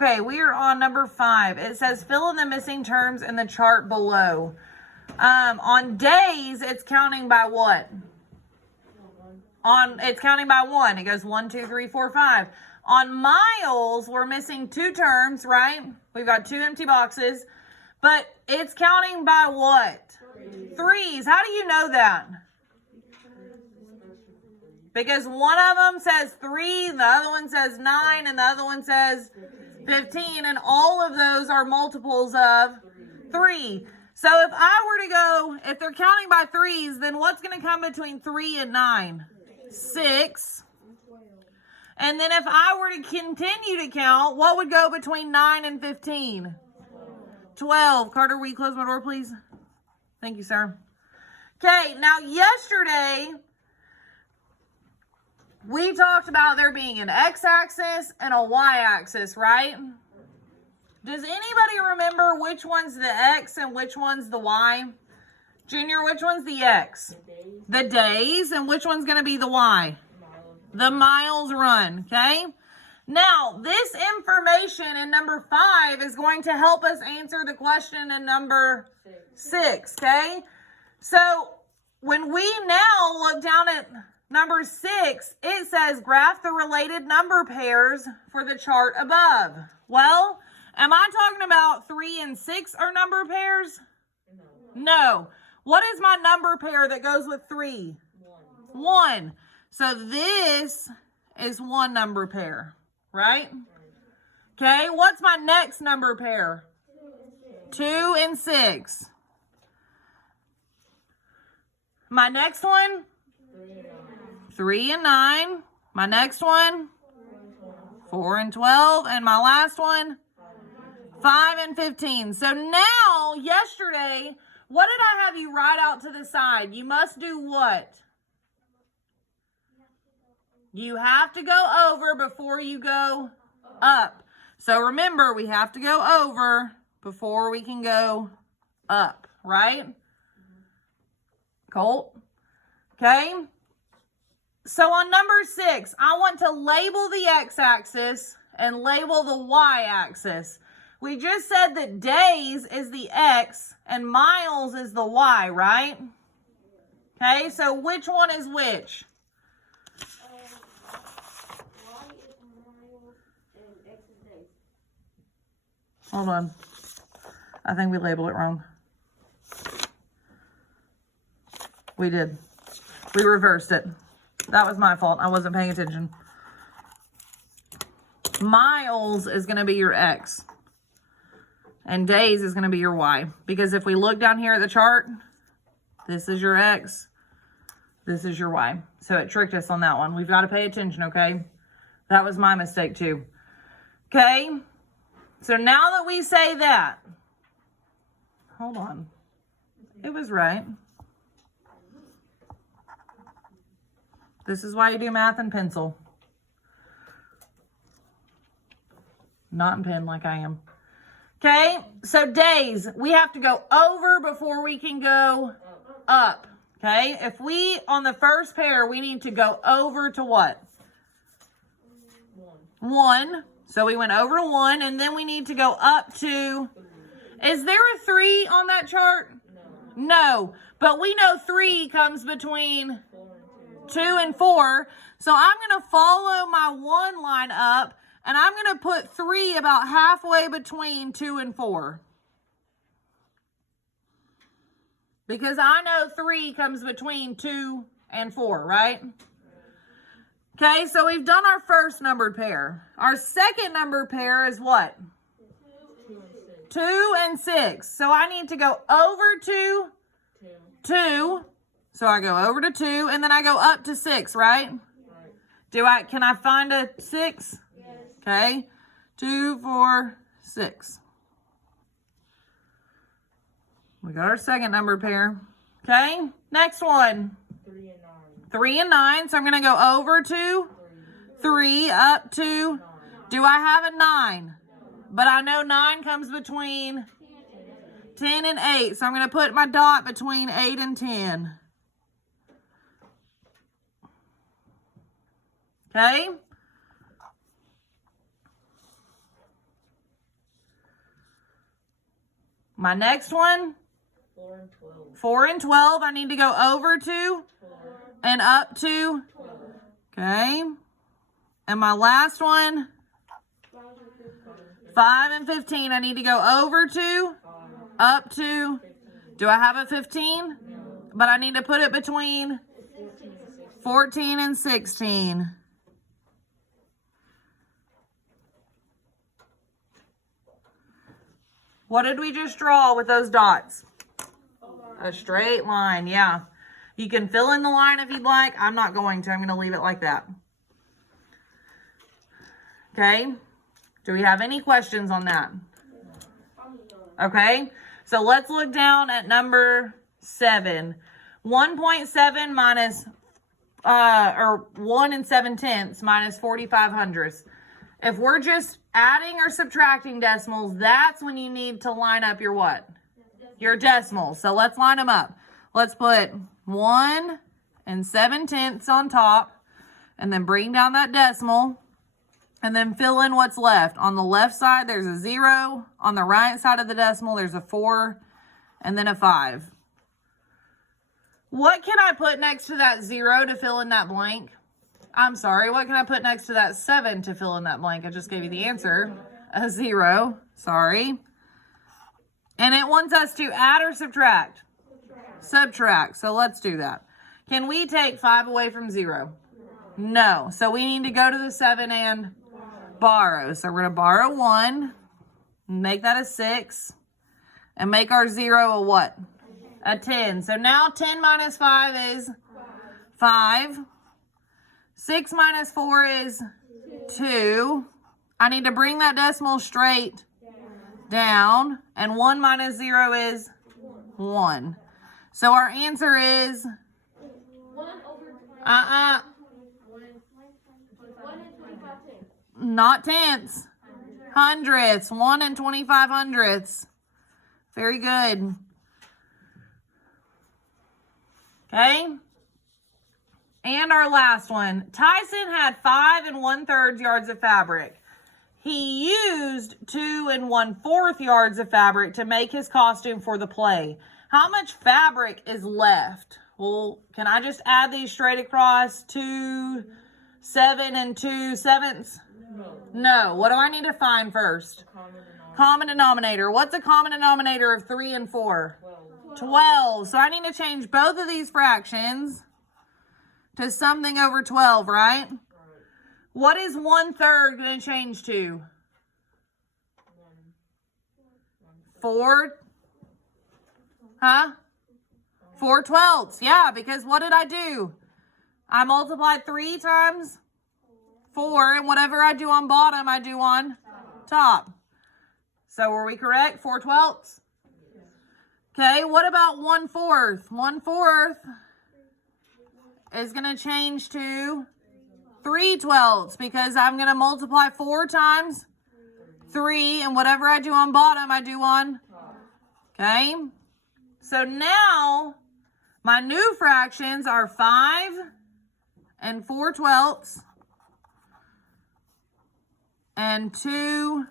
Okay, we are on number 5. It says fill in the missing terms in the chart below. On days, it's counting by what? It's counting by 1. It goes 1, 2, 3, 4, 5. On miles, we're missing 2 terms, right? We've got 2 empty boxes. But it's counting by what? 3s. How do you know that? Because one of them says 3, the other one says 9, and the other one says 15. And all of those are multiples of 3. So if I were to go, if they're counting by 3s, then what's going to come between 3 and 9? 6. And then if I were to continue to count, what would go between 9 and 15? 12. Carter, will you close my door, please? Thank you, sir. Okay, now yesterday, we talked about there being an x-axis and a y-axis, right? Does anybody remember which one's the x and which one's the y? Junior, which one's the x? The days. And which one's going to be the y? The miles run, okay? Now, this information in number 5 is going to help us answer the question in number 6, okay? So, when we now look down at number 6, it says graph the related number pairs for the chart above. Well, am I talking about 3 and 6 are number pairs? No. What is my number pair that goes with 3? 1. So this is 1 number pair, right? Okay, what's my next number pair? 2 and 6. My next one? 3 and 9. My next one? 4 and 12. And my last one? 5 and 15. So now, yesterday, what did I have you write out to the side? You must do what? You have to go over before you go up. So remember, we have to go over before we can go up, right? Colt? Okay? So on number 6, I want to label the x-axis and label the y-axis. We just said that days is the x and miles is the y, right? Okay, so which one is which? Y is miles and X is days. Hold on. I think we labeled it wrong. We did. We reversed it. That was my fault. I wasn't paying attention. Miles is going to be your X. And days is going to be your Y. Because if we look down here at the chart, this is your X. This is your Y. So it tricked us on that one. We've got to pay attention, okay? That was my mistake too. Okay? So now that we say that, hold on. It was right. This is why you do math and pencil. Not in pen like I am. Okay, so days, we have to go over before we can go up. Okay, if we, on the first pair, we need to go over to what? 1. So we went over to 1, and then we need to go up to, is there a 3 on that chart? No, but we know 3 comes between 2 and 4. So I'm going to follow my 1 line up, and I'm going to put 3 about halfway between 2 and 4. Because I know 3 comes between 2 and 4, right? Okay, so we've done our first numbered pair. Our second numbered pair is what? 2 and 6. So I need to go over to 2. So I go over to 2, and then I go up to 6, right? Can I find a 6? Yes. Okay. 2, 4, 6. We got our second numbered pair. Okay. Next one. 3 and 9. 3 and 9. So I'm going to go over to 3, up to. 9. Do I have a 9? But I know 9 comes between 10 and 8. So I'm going to put my dot between 8 and 10. Okay. My next one, 4 and 12. 4 and 12. I need to go over 2 and up 2. Okay. And my last one, 5 and 15. I need to go over 2, up 2. Do I have a 15? But I need to put it between 14 and 16. What did we just draw with those dots? A straight line, yeah. You can fill in the line if you'd like. I'm not going to. I'm going to leave it like that. Okay. Do we have any questions on that? Okay. So let's look down at number 7. 1.7 minus, or 1 and 7/10 minus 45 hundredths. If we're just adding or subtracting decimals, that's when you need to line up your what? Your decimals. So let's line them up. Let's put 1 and 7/10 on top, and then bring down that decimal, and then fill in what's left. On the left side, there's a 0. On the right side of the decimal, there's a 4, and then a 5. What can I put next to that 0 to fill in that blank? I'm sorry, what can I put next to that 7 to fill in that blank? I just gave you the answer. A 0, sorry. And it wants us to add or subtract? Subtract. So let's do that. Can we take 5 away from 0? No. So we need to go to the 7 and borrow. So we're going to borrow 1, make that a 6, and make our 0 a what? A 10. So now 10 minus 5 is 5. 6 minus 4 is 2. I need to bring that decimal straight down. And 1 minus 0 is 1. So our answer is 1 over 1 and 25 tenths. not tenths. Hundredths. 1 and 25 hundredths. Very good. Okay. And our last one. Tyson had 5 1/3 yards of fabric. He used 2 1/4 yards of fabric to make his costume for the play. How much fabric is left? Well, can I just add these straight across? 2, 7 2/7? No. What do I need to find first? Common denominator. What's a common denominator of 3 and 4? 12. So I need to change both of these fractions to something over 12, right? What is 1/3 going to change to? 4. Huh? 4/12. Yeah, because what did I do? I multiplied 3 times 4, and whatever I do on bottom, I do on top. So were we correct? 4/12? Okay, what about 1/4? 1/4 is going to change to 3/12 because I'm going to multiply 4 times 3, and whatever I do on bottom, I do on. Okay, so now my new fractions are 5 and 4/12 and 2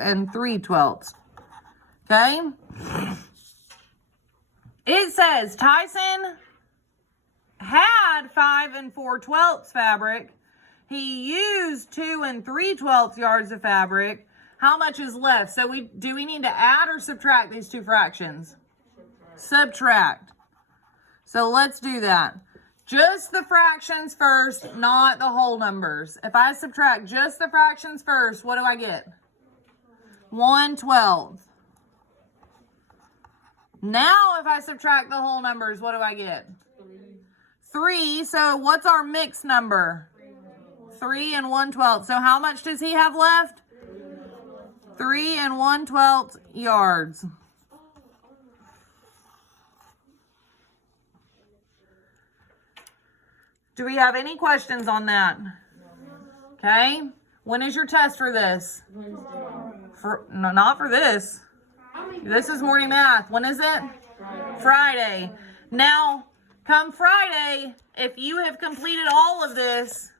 and 3/12. Okay? It says Tyson had 5 4/12 fabric. He used 2 3/12 yards of fabric. How much is left? So do we need to add or subtract these two fractions? Subtract. So let's do that. Just the fractions first, not the whole numbers. If I subtract just the fractions first, what do I get? 1/12. Now, if I subtract the whole numbers, what do I get? 3. So what's our mixed number? 3 and 1/12. So how much does he have left? 3 and 1/12 yards. Do we have any questions on that? Okay. When is your test for this? No, not for this. This is morning math. When is it? Friday. Now, Come Friday, if you have completed all of this,